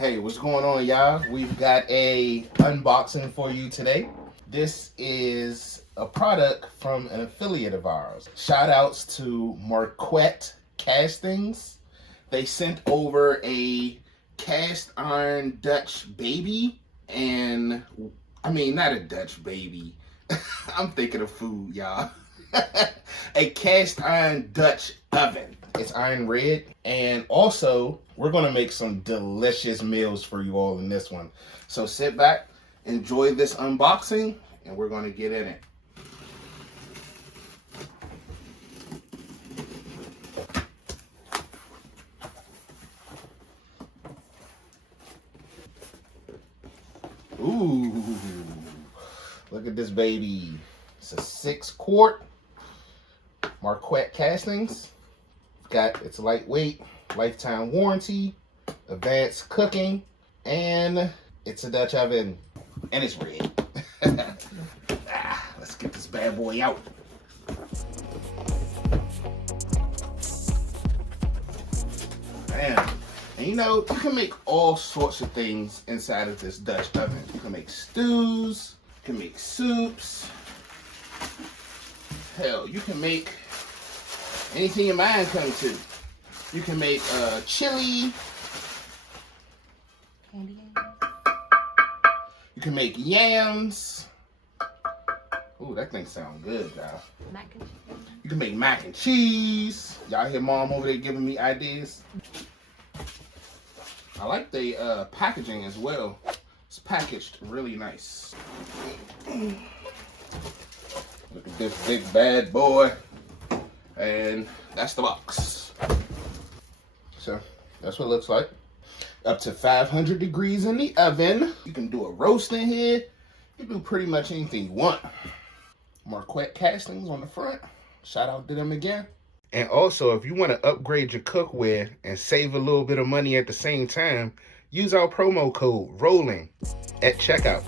Hey, what's going on, y'all? We've got a unboxing for you today. This is a product from an affiliate of ours. Shout outs to Marquette Castings. They sent over a cast iron Dutch baby, and I mean, not a Dutch baby. I'm thinking of food, y'all. A cast iron Dutch oven. It's iron red, and also we're gonna make some delicious meals for you all in this one. So sit back, enjoy this unboxing, and we're gonna get in it. Ooh, look at this baby. It's a 6-quart Marquette Castings. It's lightweight, lifetime warranty, advanced cooking, and it's a Dutch oven, and it's red. Let's get this bad boy out. Man, and you know, you can make all sorts of things inside of this Dutch oven. You can make stews, you can make soups. Hell, you can make anything your mind comes to. You can make chili. You can make yams. Ooh, that thing sounds good, y'all. Mac and cheese. You can make mac and cheese. Y'all hear Mom over there giving me ideas? I like the packaging as well. It's packaged really nice. Look at this big bad boy. And that's the box. So that's what it looks like. Up to 500 degrees in the oven. You can do a roast in here. You can do pretty much anything you want. Marquette Castings on the front. Shout out to them again. And also, if you want to upgrade your cookware and save a little bit of money at the same time, use our promo code ROLLING at checkout.